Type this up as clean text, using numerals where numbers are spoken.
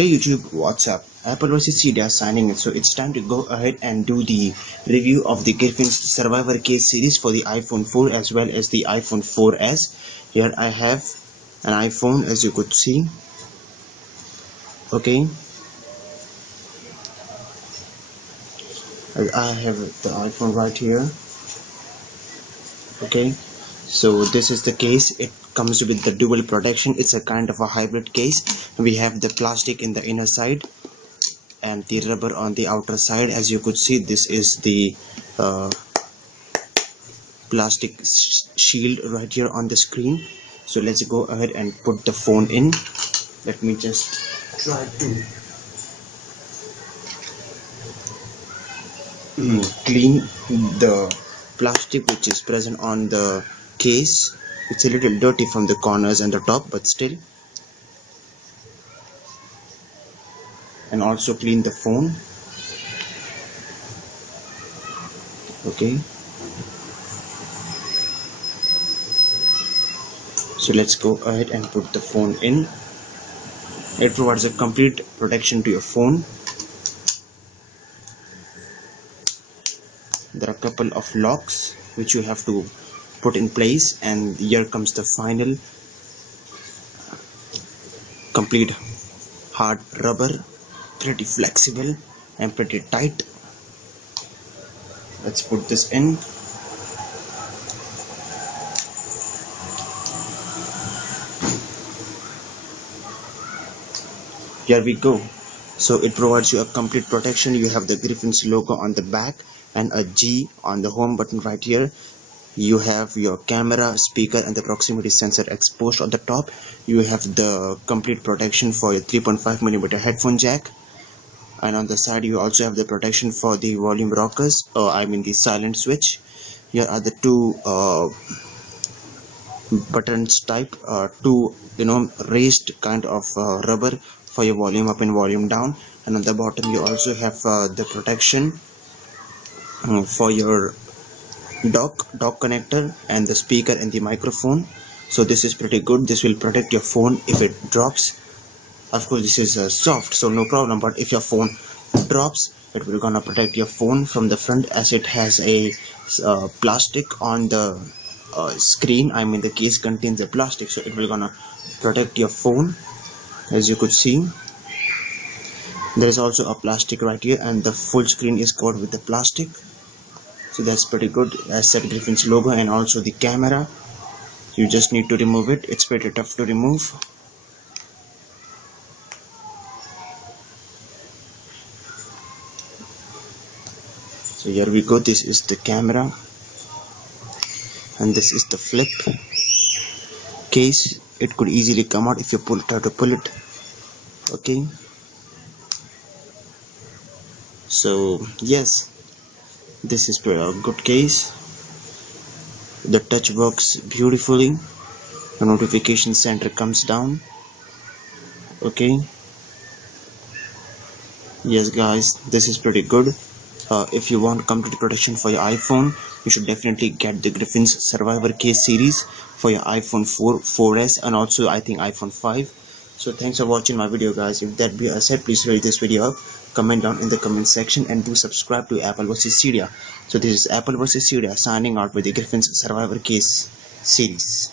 Hey YouTube, what's up? Apple vs Cydia signing in, so it's time to go ahead and do the review of the Griffin's Survivor Case series for the iPhone 4 as well as the iPhone 4S. Here I have an iPhone, as you could see. Okay, I have the iPhone right here. Okay, so this is the case. It comes with the dual protection. It's a kind of a hybrid case. We have the plastic in the inner side and the rubber on the outer side. As you could see, this is the plastic shield right here on the screen. So let's go ahead and put the phone in. Let me just try to clean the plastic which is present on the case. It's a little dirty from the corners and the top, but still. And also clean the phone. Okay, so let's go ahead and put the phone in. It provides a complete protection to your phone. There are a couple of locks which you have to put in place, and here comes the final complete hard rubber, pretty flexible and pretty tight. Let's put this in. Here we go. So it provides you a complete protection. You have the Griffin's logo on the back and a G on the home button right here. You have your camera, speaker and the proximity sensor exposed on the top. You have the complete protection for your 3.5mm headphone jack, and on the side you also have the protection for the volume rockers, I mean the silent switch. Here are the two buttons type, two raised kind of rubber for your volume up and volume down, and on the bottom you also have the protection for your dock connector and the speaker and the microphone. So this is pretty good. This will protect your phone if it drops. Of course this is soft, so no problem, but if your phone drops, it will gonna protect your phone from the front, as it has a plastic on the screen. I mean the case contains a plastic, so it will gonna protect your phone. As you could see, there is also a plastic right here, and the full screen is covered with the plastic. So that's pretty good. As said, Griffin's logo and also the camera. You just need to remove it. It's pretty tough to remove. So here we go. This is the camera and this is the flip case. It could easily come out if you try to pull it. Okay, so yes, this is a good case. The touch works beautifully. The notification center comes down. Okay, yes guys, this is pretty good. If you want complete protection for your iPhone, you should definitely get the Griffin's Survivor Case series for your iPhone 4, 4S and also I think iPhone 5. So thanks for watching my video guys. If that be a said, please rate this video up, comment down in the comment section, and do subscribe to Apple vs Cydia. So this is Apple vs Cydia signing out with the Griffin's Survivor Case series.